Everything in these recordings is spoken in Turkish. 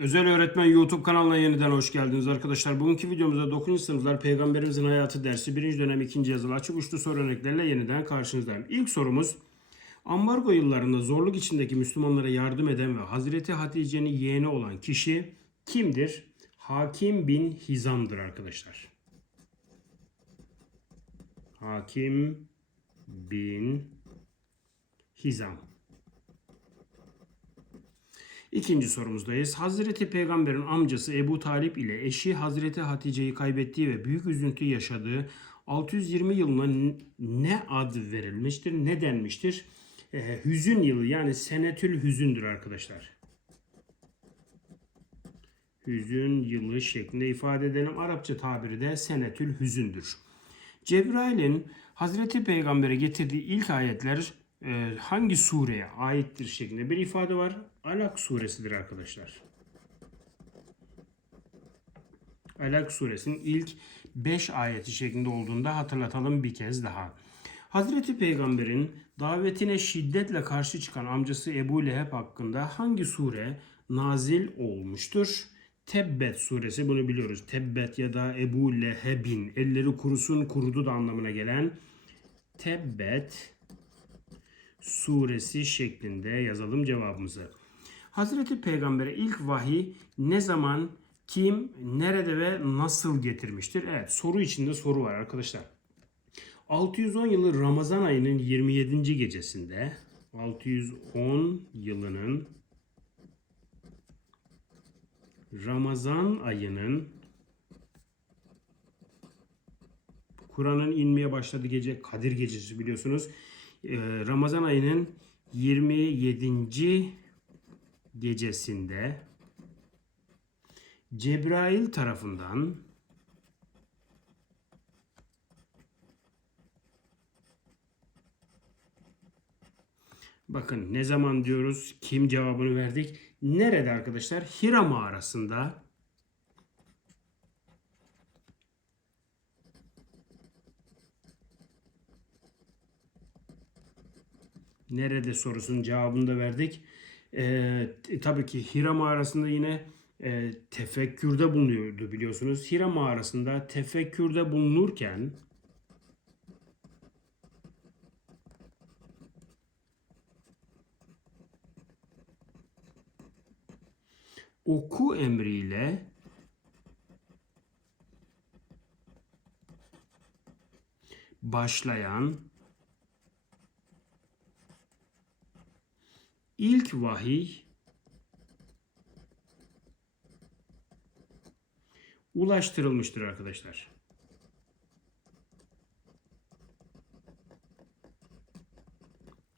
Özel Öğretmen YouTube kanalına yeniden hoş geldiniz arkadaşlar. Bugünkü videomuzda 9. sınıflar Peygamberimizin Hayatı dersi 1. dönem 2. yazılı açık uçlu soru örneklerle yeniden karşınızdayım. İlk sorumuz Ambargo yıllarında zorluk içindeki Müslümanlara yardım eden ve Hazreti Hatice'nin yeğeni olan kişi kimdir? Hakim bin Hizam'dır arkadaşlar. Hakim bin Hizam. İkinci sorumuzdayız. Hazreti Peygamber'in amcası Ebu Talip ile eşi Hazreti Hatice'yi kaybettiği ve büyük üzüntü yaşadığı 620 yılına ne ad verilmiştir, ne denmiştir? Ee, hüzün yılı yani senetül hüzündür arkadaşlar. Hüzün yılı şeklinde ifade edelim. Arapça tabiri de senetül hüzündür. Cebrail'in Hazreti Peygamber'e getirdiği ilk ayetler e, hangi sureye aittir şeklinde bir ifade var. Alak suresidir arkadaşlar. Alak suresinin ilk 5 ayeti şeklinde olduğunda hatırlatalım bir kez daha. Hazreti Peygamber'in davetine şiddetle karşı çıkan amcası Ebu Leheb hakkında hangi sure nazil olmuştur? Tebbet suresi bunu biliyoruz. Tebbet ya da Ebu Leheb'in elleri kurusun kurudu da anlamına gelen Tebbet suresi şeklinde yazalım cevabımızı. Hazreti Peygamber'e ilk vahiy ne zaman, kim, nerede ve nasıl getirmiştir? Evet soru içinde soru var arkadaşlar. 610 yılı Ramazan ayının 27. gecesinde 610 yılının Ramazan ayının Kur'an'ın inmeye başladığı gece Kadir gecesi biliyorsunuz. Ee, Ramazan ayının 27. gecesinde Cebrail tarafından Bakın ne zaman diyoruz? Kim cevabını verdik? Nerede arkadaşlar? Hira mağarasında Nerede sorusunun cevabını da verdik. Ee, tabii ki Hira mağarasında yine e, tefekkürde bulunuyordu biliyorsunuz. Hira mağarasında tefekkürde bulunurken oku emriyle başlayan ilk vahiy ulaştırılmıştır arkadaşlar.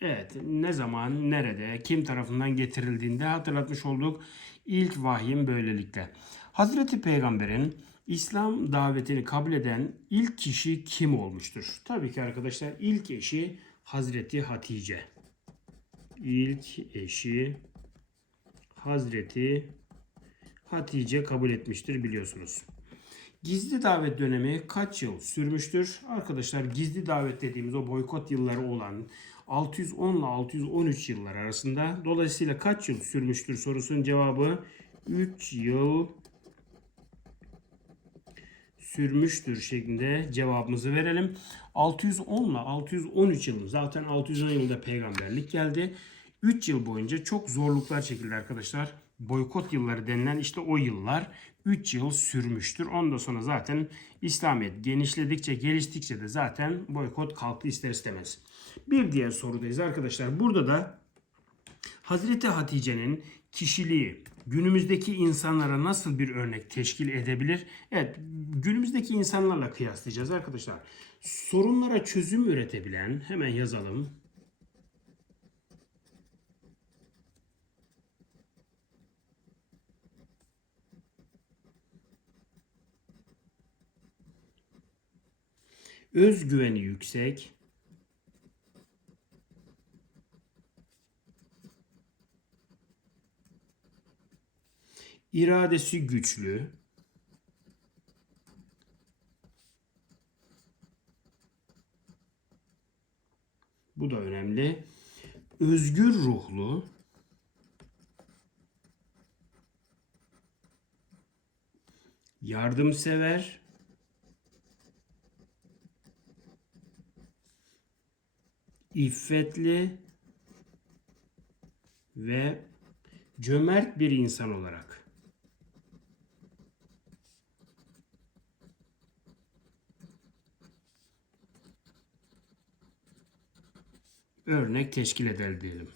Evet, ne zaman, nerede, kim tarafından getirildiğinde hatırlatmış olduk. İlk vahyin böylelikle. Hazreti Peygamber'in İslam davetini kabul eden ilk kişi kim olmuştur? Tabii ki arkadaşlar ilk eşi Hazreti Hatice. İlk eşi Hazreti Hatice kabul etmiştir biliyorsunuz. Gizli davet dönemi kaç yıl sürmüştür? Arkadaşlar gizli davet dediğimiz o boykot yılları olan 610 ile 613 yıllar arasında dolayısıyla kaç yıl sürmüştür sorusunun cevabı 3 yıl sürmüştür şeklinde cevabımızı verelim. 610 ile 613 yılım zaten 610 yılında peygamberlik geldi. 3 yıl boyunca çok zorluklar çekildi arkadaşlar. Boykot yılları denilen işte o yıllar 3 yıl sürmüştür. Ondan sonra zaten İslamiyet genişledikçe geliştikçe de zaten boykot kalktı ister istemez. Bir diğer sorudayız arkadaşlar. Burada da Hazreti Hatice'nin kişiliği günümüzdeki insanlara nasıl bir örnek teşkil edebilir? Evet, günümüzdeki insanlarla kıyaslayacağız arkadaşlar. Sorunlara çözüm üretebilen, hemen yazalım. Özgüveni yüksek, iradesi güçlü, bu da önemli, özgür ruhlu, yardımsever, iffetli ve cömert bir insan olarak örnek teşkil eder diyelim.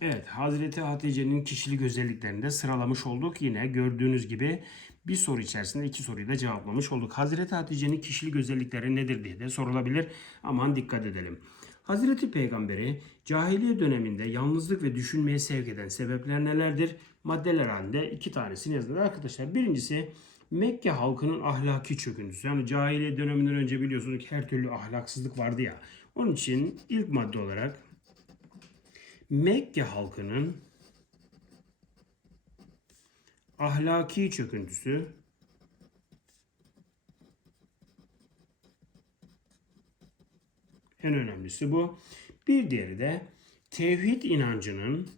Evet, Hazreti Hatice'nin kişilik özelliklerini de sıralamış olduk. Yine gördüğünüz gibi bir soru içerisinde iki soruyu da cevaplamış olduk. Hazreti Hatice'nin kişilik özellikleri nedir diye de sorulabilir. Aman dikkat edelim. Hazreti Peygamberi cahiliye döneminde yalnızlık ve düşünmeye sevk eden sebepler nelerdir? Maddeler halinde iki tanesini yazdılar arkadaşlar. Birincisi Mekke halkının ahlaki çöküntüsü. Yani cahiliye döneminden önce biliyorsunuz ki her türlü ahlaksızlık vardı ya. Onun için ilk madde olarak Mekke halkının ahlaki çöküntüsü en önemlisi bu. Bir diğeri de tevhid inancının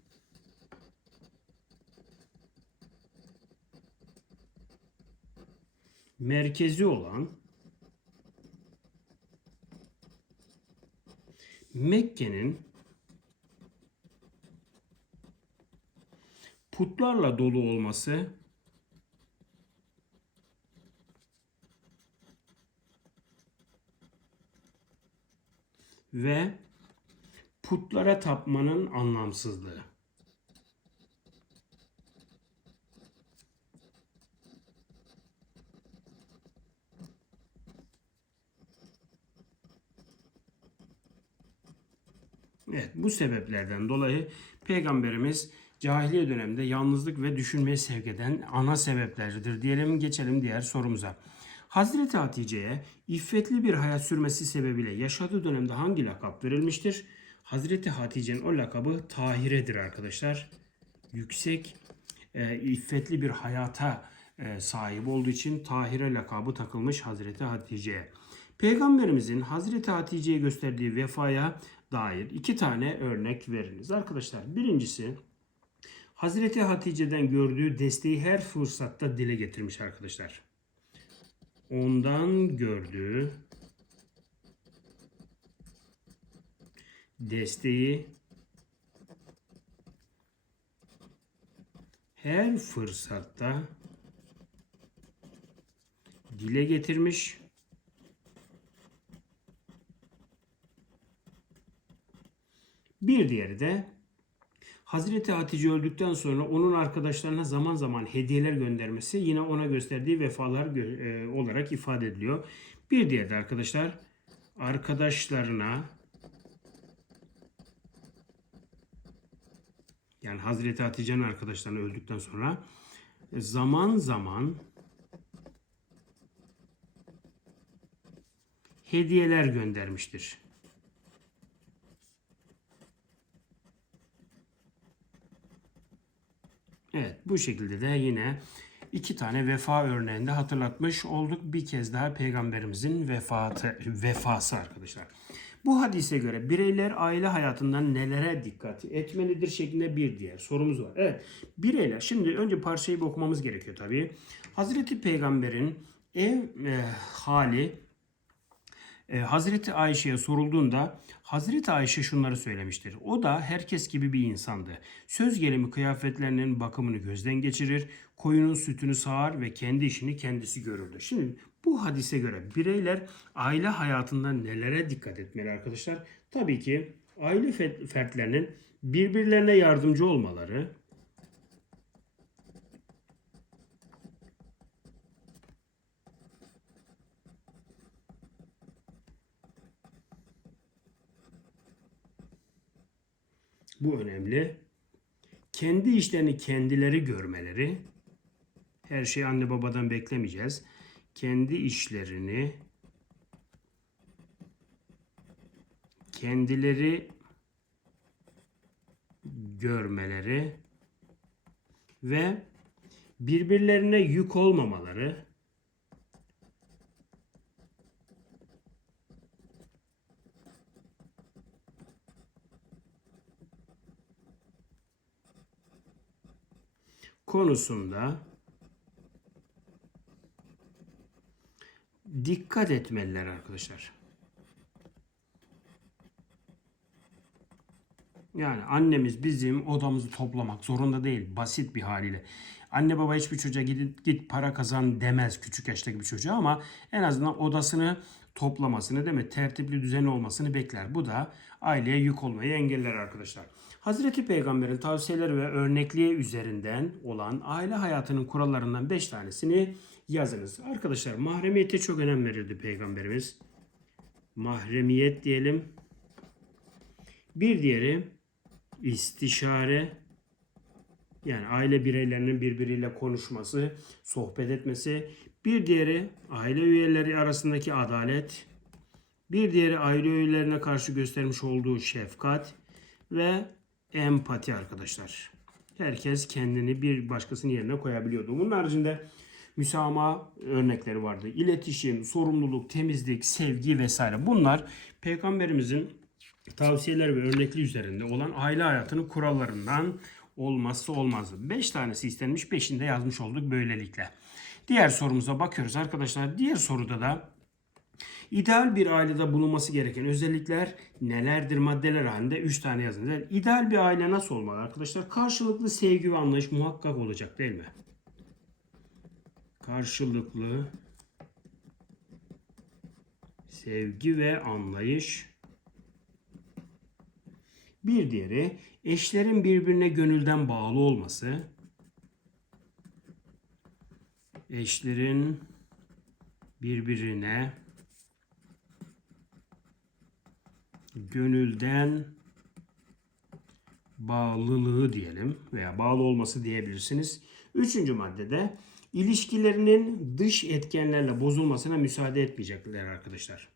merkezi olan Mekke'nin putlarla dolu olması ve putlara tapmanın anlamsızlığı. Evet bu sebeplerden dolayı Peygamberimiz cahiliye döneminde yalnızlık ve düşünmeye sevk eden ana sebeplerdir diyelim. Geçelim diğer sorumuza. Hazreti Hatice'ye iffetli bir hayat sürmesi sebebiyle yaşadığı dönemde hangi lakap verilmiştir? Hazreti Hatice'nin o lakabı Tahire'dir arkadaşlar. Yüksek, e, iffetli bir hayata e, sahip olduğu için Tahire lakabı takılmış Hazreti Hatice'ye. Peygamberimizin Hazreti Hatice'ye gösterdiği vefaya dair iki tane örnek veriniz. Arkadaşlar birincisi Hazreti Hatice'den gördüğü desteği her fırsatta dile getirmiş arkadaşlar. Ondan gördüğü desteği her fırsatta dile getirmiş Bir diğeri de Hazreti Hatice öldükten sonra onun arkadaşlarına zaman zaman hediyeler göndermesi yine ona gösterdiği vefalar e, olarak ifade ediliyor. Bir diğeri de arkadaşlar arkadaşlarına yani Hazreti Hatice'nin arkadaşlarına öldükten sonra zaman zaman hediyeler göndermiştir. Evet bu şekilde de yine iki tane vefa örneğinde hatırlatmış olduk. Bir kez daha peygamberimizin vefatı, vefası arkadaşlar. Bu hadise göre bireyler aile hayatından nelere dikkat etmelidir şeklinde bir diğer sorumuz var. Evet bireyler şimdi önce parçayı bir okumamız gerekiyor tabii. Hazreti Peygamber'in ev e, hali e, Hazreti Ayşe'ye sorulduğunda Hazreti Ayşe şunları söylemiştir. O da herkes gibi bir insandı. Söz gelimi kıyafetlerinin bakımını gözden geçirir, koyunun sütünü sağar ve kendi işini kendisi görürdü. Şimdi bu hadise göre bireyler aile hayatında nelere dikkat etmeli arkadaşlar? Tabii ki aile fertlerinin birbirlerine yardımcı olmaları, Bu önemli. Kendi işlerini kendileri görmeleri. Her şeyi anne babadan beklemeyeceğiz. Kendi işlerini kendileri görmeleri ve birbirlerine yük olmamaları konusunda dikkat etmeliler arkadaşlar. Yani annemiz bizim odamızı toplamak zorunda değil. Basit bir haliyle. Anne baba hiçbir çocuğa git, git para kazan demez küçük yaştaki bir çocuğa ama en azından odasını toplamasını değil mi? Tertipli düzenli olmasını bekler. Bu da aileye yük olmayı engeller arkadaşlar. Hazreti Peygamber'in tavsiyeleri ve örnekliği üzerinden olan aile hayatının kurallarından 5 tanesini yazınız. Arkadaşlar mahremiyete çok önem verirdi Peygamberimiz. Mahremiyet diyelim. Bir diğeri istişare yani aile bireylerinin birbiriyle konuşması, sohbet etmesi. Bir diğeri aile üyeleri arasındaki adalet. Bir diğeri aile üyelerine karşı göstermiş olduğu şefkat ve empati arkadaşlar. Herkes kendini bir başkasının yerine koyabiliyordu. Bunun haricinde müsamaha örnekleri vardı. İletişim, sorumluluk, temizlik, sevgi vesaire. Bunlar peygamberimizin tavsiyeler ve örnekli üzerinde olan aile hayatının kurallarından olmazsa olmazı. 5 tanesi istenmiş, 5'ini de yazmış olduk böylelikle. Diğer sorumuza bakıyoruz arkadaşlar. Diğer soruda da ideal bir ailede bulunması gereken özellikler nelerdir maddeler halinde 3 tane yazın. Yani ideal bir aile nasıl olmalı arkadaşlar? Karşılıklı sevgi ve anlayış muhakkak olacak değil mi? Karşılıklı sevgi ve anlayış bir diğeri eşlerin birbirine gönülden bağlı olması. Eşlerin birbirine gönülden bağlılığı diyelim veya bağlı olması diyebilirsiniz. Üçüncü maddede ilişkilerinin dış etkenlerle bozulmasına müsaade etmeyecekler arkadaşlar.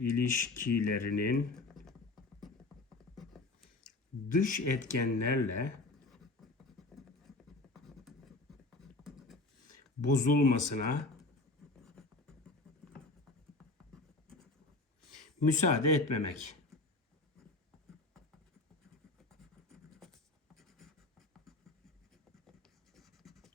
İlişkilerinin dış etkenlerle bozulmasına müsaade etmemek.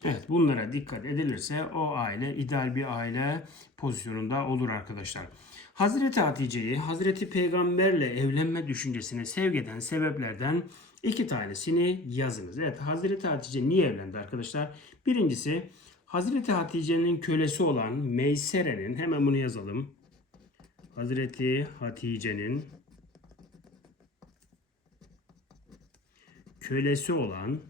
Evet bunlara dikkat edilirse o aile ideal bir aile pozisyonunda olur arkadaşlar. Hazreti Hatice'yi Hazreti Peygamberle evlenme düşüncesine sevk eden sebeplerden iki tanesini yazınız. Evet Hazreti Hatice niye evlendi arkadaşlar? Birincisi Hazreti Hatice'nin kölesi olan Meysere'nin hemen bunu yazalım. Hazreti Hatice'nin kölesi olan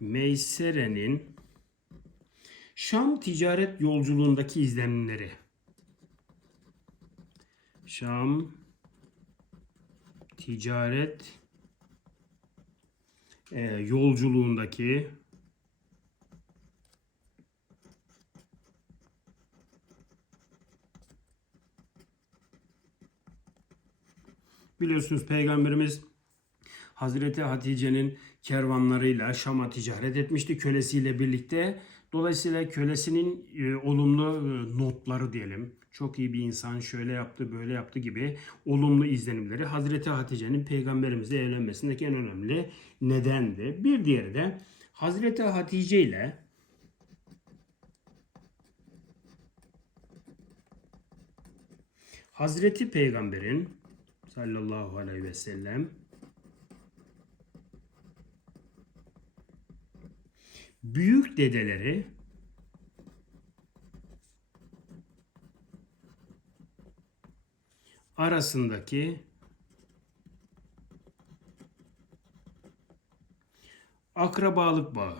Meysere'nin Şam ticaret yolculuğundaki izlenimleri. Şam ticaret e, yolculuğundaki biliyorsunuz peygamberimiz Hazreti Hatice'nin kervanlarıyla Şam'a ticaret etmişti kölesiyle birlikte. Dolayısıyla kölesinin e, olumlu e, notları diyelim. Çok iyi bir insan şöyle yaptı böyle yaptı gibi olumlu izlenimleri Hazreti Hatice'nin peygamberimizle evlenmesindeki en önemli nedendi. Bir diğeri de Hazreti Hatice ile Hazreti Peygamber'in sallallahu aleyhi ve sellem büyük dedeleri arasındaki akrabalık bağı.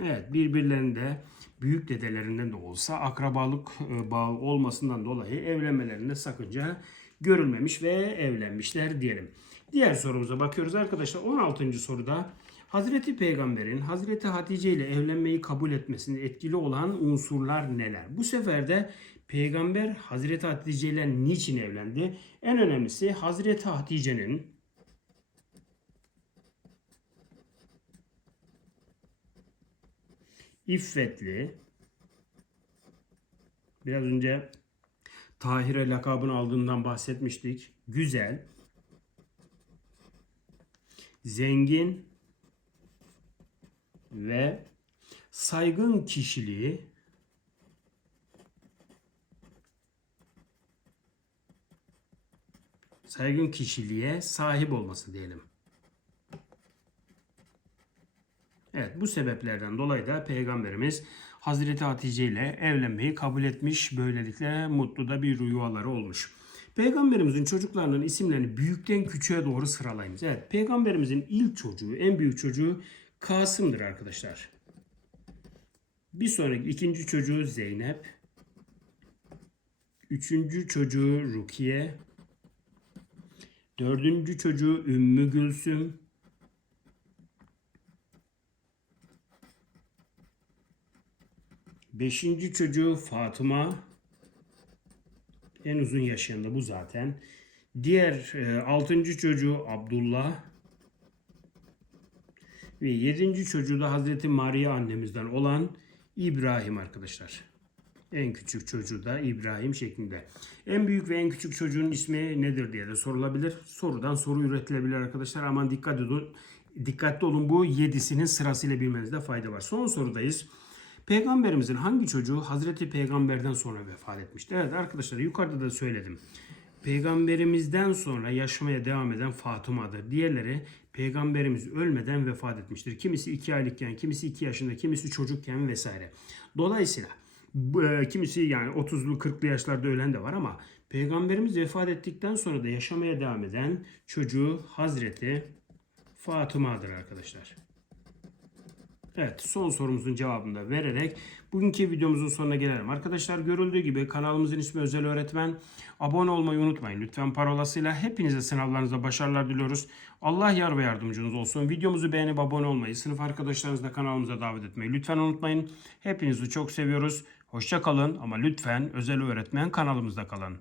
Evet birbirlerinde büyük dedelerinden de olsa akrabalık e, bağı olmasından dolayı evlenmelerinde sakınca görülmemiş ve evlenmişler diyelim. Diğer sorumuza bakıyoruz arkadaşlar. 16. soruda Hazreti Peygamber'in Hazreti Hatice ile evlenmeyi kabul etmesinde etkili olan unsurlar neler? Bu sefer de Peygamber Hazreti Hatice ile niçin evlendi? En önemlisi Hazreti Hatice'nin iffetli, Biraz önce Tahire lakabını aldığından bahsetmiştik. Güzel, zengin ve saygın kişiliği saygın kişiliğe sahip olması diyelim. Evet bu sebeplerden dolayı da Peygamberimiz Hazreti Hatice ile evlenmeyi kabul etmiş. Böylelikle mutlu da bir yuvaları olmuş. Peygamberimizin çocuklarının isimlerini büyükten küçüğe doğru sıralayınız. Evet Peygamberimizin ilk çocuğu, en büyük çocuğu Kasım'dır arkadaşlar. Bir sonraki ikinci çocuğu Zeynep. Üçüncü çocuğu Rukiye. Dördüncü çocuğu Ümmü Gülsüm. Beşinci çocuğu Fatıma. En uzun yaşayan da bu zaten. Diğer e, altıncı çocuğu Abdullah. Ve yedinci çocuğu da Hazreti Maria annemizden olan İbrahim arkadaşlar. En küçük çocuğu da İbrahim şeklinde. En büyük ve en küçük çocuğun ismi nedir diye de sorulabilir. Sorudan soru üretilebilir arkadaşlar. Aman dikkat edin. Dikkatli olun bu yedisinin sırasıyla bilmenizde fayda var. Son sorudayız. Peygamberimizin hangi çocuğu Hazreti Peygamber'den sonra vefat etmiştir? Evet arkadaşlar yukarıda da söyledim. Peygamberimizden sonra yaşamaya devam eden Fatıma'dır. Diğerleri peygamberimiz ölmeden vefat etmiştir. Kimisi 2 aylıkken, kimisi 2 yaşında, kimisi çocukken vesaire. Dolayısıyla e, kimisi yani 30'lu 40'lı yaşlarda ölen de var ama peygamberimiz vefat ettikten sonra da yaşamaya devam eden çocuğu Hazreti Fatıma'dır arkadaşlar. Evet son sorumuzun cevabını da vererek bugünkü videomuzun sonuna gelelim. Arkadaşlar görüldüğü gibi kanalımızın ismi Özel Öğretmen. Abone olmayı unutmayın. Lütfen parolasıyla hepinize sınavlarınızda başarılar diliyoruz. Allah yar ve yardımcınız olsun. Videomuzu beğenip abone olmayı, sınıf arkadaşlarınızı da kanalımıza davet etmeyi lütfen unutmayın. Hepinizi çok seviyoruz. Hoşça kalın ama lütfen Özel Öğretmen kanalımızda kalın.